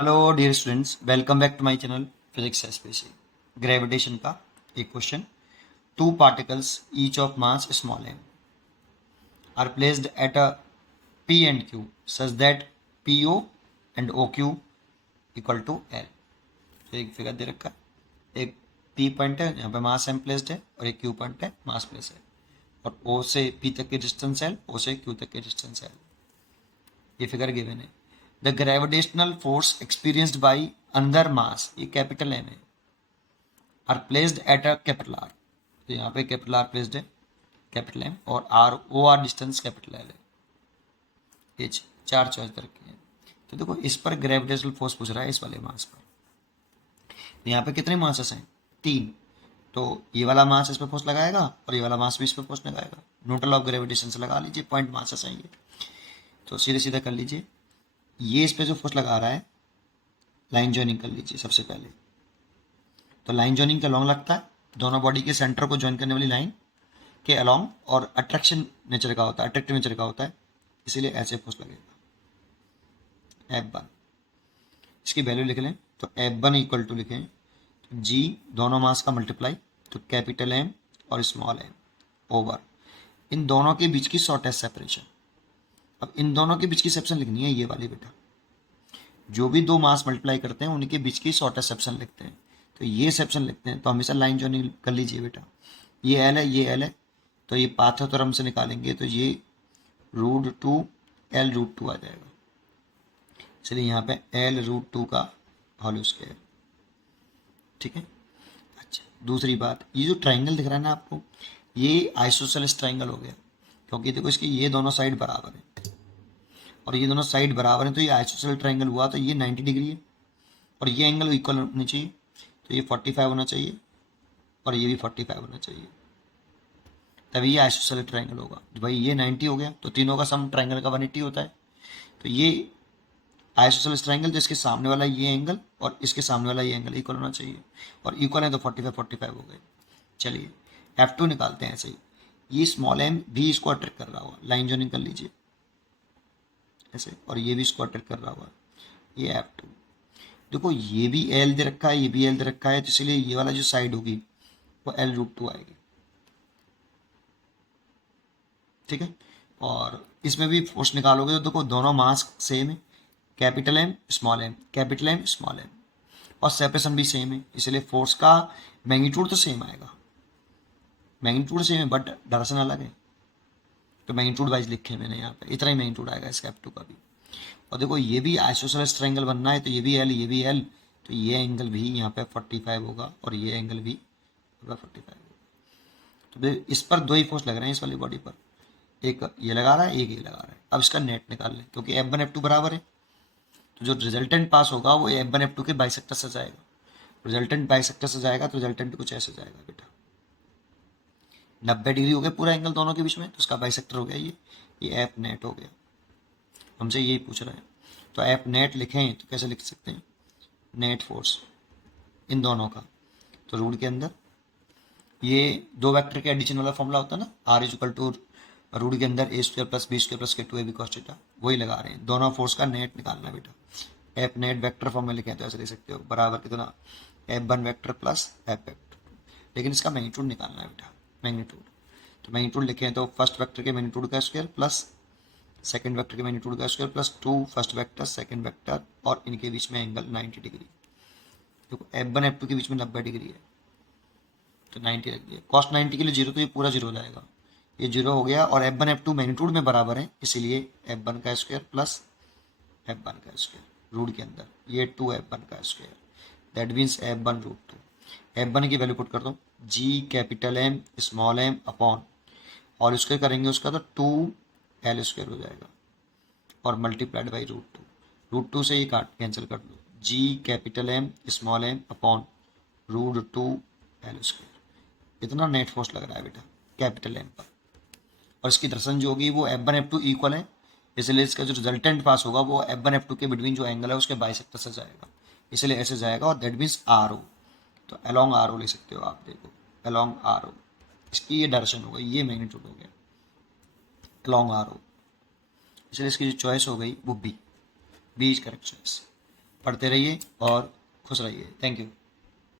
Hello dear students, welcome back to my channel physics SPC. Gravitation का एक question. Two particles each of mass small m are placed at a p and q such that po and oq equal to l। तो एक figure दे रखा है, एक p point है यहाँ पे मास m प्लेस्ड है और एक q पॉइंट है मास प्लेस है, और o से p तक की डिस्टेंस l, o से q तक की डिस्टेंस l। ये फिगर गिवन है। The gravitational force experienced by another mass, ये कैपिटल एम है, are placed at a capital R. तो यहाँ पे कैपिटल आर प्लेस्ड है, कैपिटल एम, और R o R distance capital L है। ये चार चॉइस रखी है। तो देखो इस पर ग्रेविटेशनल फोर्स पूछ रहा है, इस वाले मास पर। तो यहाँ पे कितने मासेस हैं? तीन। तो ये वाला मास इस पर फोर्स लगाएगा और ये वाला मास भी इस पर फोर्स लगाएगा। न्यूट्रल ऑफ ग्रेविटेशन से लगा लीजिए, पॉइंट मासेस हैं ये। तो सीधे सीधा कर लीजिए। ये इस पर जो फोर्स लगा रहा है, लाइन जॉइनिंग कर लीजिए सबसे पहले। तो लाइन जॉइनिंग के अलॉन्ग लगता है, दोनों बॉडी के सेंटर को ज्वाइन करने वाली लाइन के अलॉन्ग, और अट्रैक्शन नेचर का होता है, अट्रैक्टिव नेचर का होता है, इसीलिए ऐसे फोर्स लगेगा। F1 इसकी वैल्यू लिख लें, तो F1 इक्वल टू लिखें जी, दोनों मास का मल्टीप्लाई, तो कैपिटल एम और स्मॉल एम ओवर इन दोनों के बीच की शॉर्टेस्ट सेपरेशन। अब इन दोनों के बीच की सेपरेशन लिखनी है ये वाली बेटा। जो भी दो मास मल्टीप्लाई करते हैं उनके बीच की शॉर्टेस्ट सेक्शन लिखते हैं। तो ये सेक्शन लिखते हैं, तो हमेशा लाइन जॉइनिंग कर लीजिए बेटा। ये एल है, ये एल है, तो ये पाथोथोरम से निकालेंगे तो ये √2 L√2 आ जाएगा। इसलिए यहाँ पे L√2 का होल स्क्वायर। ठीक है। अच्छा, दूसरी बात, ये जो ट्राइंगल दिख रहा है ना आपको, ये आइसोसेलेस ट्राइंगल हो गया, क्योंकि देखो इसकी ये दोनों साइड बराबर है और ये दोनों साइड बराबर है, तो ये आइसोसेलेस ट्राइंगल हुआ, तो ये 90 डिग्री है और ये एंगल इक्वल होनी चाहिए। तो ये 45 होना चाहिए और ये भी 45 होना चाहिए, तभी ये आइसोसेलेस ट्राइंगल होगा। भाई ये 90 हो गया, तो तीनों का सम ट्राइंगल का 180 होता है। तो ये आइसोसेलेस ट्राइंगल, जिसके सामने वाला ये एंगल और इसके सामने वाला ये एंगल इक्वल होना चाहिए, और इक्वल है तो 45 हो गए। चलिए F2 निकालते हैं ऐसे ही। ये स्मॉल m भी इसको अट्रैक्ट कर रहा हुआ, लाइन जॉइनिंग कर लीजिए ऐसे, और ये भी इसको अट्रैक्ट कर रहा हुआ, ये F2। देखो ये भी L दे रखा है, ये भी L दे रखा है, तो इसलिए ये वाला जो साइड होगी वो L√2 आएगी। ठीक है। और इसमें भी फोर्स निकालोगे तो देखो दोनों मास सेम है, capital M small M, capital M small M, और सेपरेशन भी सेम है, इसलिए फोर्स का मैग्नीट्यूड तो सेम आएगा। मैग्नीट्यूड सेम है बट डायरेक्शन अलग है, तो मैग्नीट्यूड वाइज लिखे मैंने यहाँ पे, इतना ही मैग्नीट्यूड आएगा इसका F2 का भी। और देखो ये भी आइसोसेलेस ट्रायंगल बनना है, तो ये भी L, ये भी L, तो ये एंगल भी यहाँ पे 45 होगा और ये एंगल भी होगा 45 होगा। तो इस पर दो ही फोर्स लग रहे हैं इस वाली बॉडी पर, एक ये लगा रहा है, एक ये लगा रहा है। अब इसका नेट निकाल लें, क्योंकि F1 F2 बराबर है, तो जो रिजल्टेंट पास होगा वो F1 F2 के बाइसेक्टर से जाएगा। रिजल्टेंट बाइसेक्टर से जाएगा तो रिजल्टेंट कुछ ऐसे जाएगा बेटा। 90 डिग्री हो गया पूरा एंगल दोनों के बीच में, तो उसका बाइसेक्टर हो गया ये एफ नेट हो गया। हमसे यही पूछ रहा है, तो एफ नेट लिखें तो कैसे लिख सकते हैं? नेट फोर्स इन दोनों का, तो रूट के अंदर ये दो वेक्टर के एडिशन वाला फॉर्मूला होता है ना, R रूट के अंदर a² + b² + k2ab cos θ, वही लगा रहे हैं। दोनों फोर्स का नेट निकालना बेटा। एफ नेट वेक्टर फॉर्म में लिखें तो ऐसे लिख सकते हो, बराबर कितना, F1 vector plus F vector, लेकिन इसका मैग्नीट्यूड निकालना है बेटा, मैग्नीट्यूड। तो मैग्नीट्यूड लिखें तो फर्स्ट वेक्टर के मैग्नीट्यूड का स्क्वायर प्लस सेकंड वेक्टर के मैग्नीट्यूड का square plus 2 first vector second vector, और इनके बीच में एंगल 90 डिग्री। देखो F1 F2 के बीच में 90 डिग्री है, तो 90 रख दिया। कॉस्ट 90 के लिए जीरो, तो ये पूरा जीरो हो जाएगा, ये जीरो हो गया। और F1 F2 मैग्नीट्यूड में बराबर है, इसीलिए F1 का स्क्वायर प्लस F1 का स्क्वायर रूट के अंदर, ये 2 F1 का square, that means F1√2। F1 की वैल्यू पुट कर दो, G capital M small m upon, और स्क्वायर करेंगे उसका तो 2L² हो जाएगा, और मल्टीप्लाइड बाई √2 से ये काट कैंसिल कर दो, G capital M small m upon √2L²। इतना नेट फोर्स लग रहा है बेटा कैपिटल एम पर, और इसकी दर्शन जो होगी वो F1 F2 इक्वल है, इसलिए इसका जो रिजल्टेंट पास होगा वो F1 F2 के बिटवीन जो एंगल है उसके बाइसेक्टर से जाएगा, इसलिए ऐसे जाएगा, और दैट मीन्स RO। तो अलॉन्ग RO ले सकते हो आप, देखो अलॉन्ग RO, इसकी ये डायरेक्शन हो गई, ये मैग्नीट्यूड हो गया अलॉन्ग RO, इसलिए इसकी जो चॉइस हो गई वो बी इज करेक्ट चॉइस। पढ़ते रहिए और खुश रहिए। Thank you.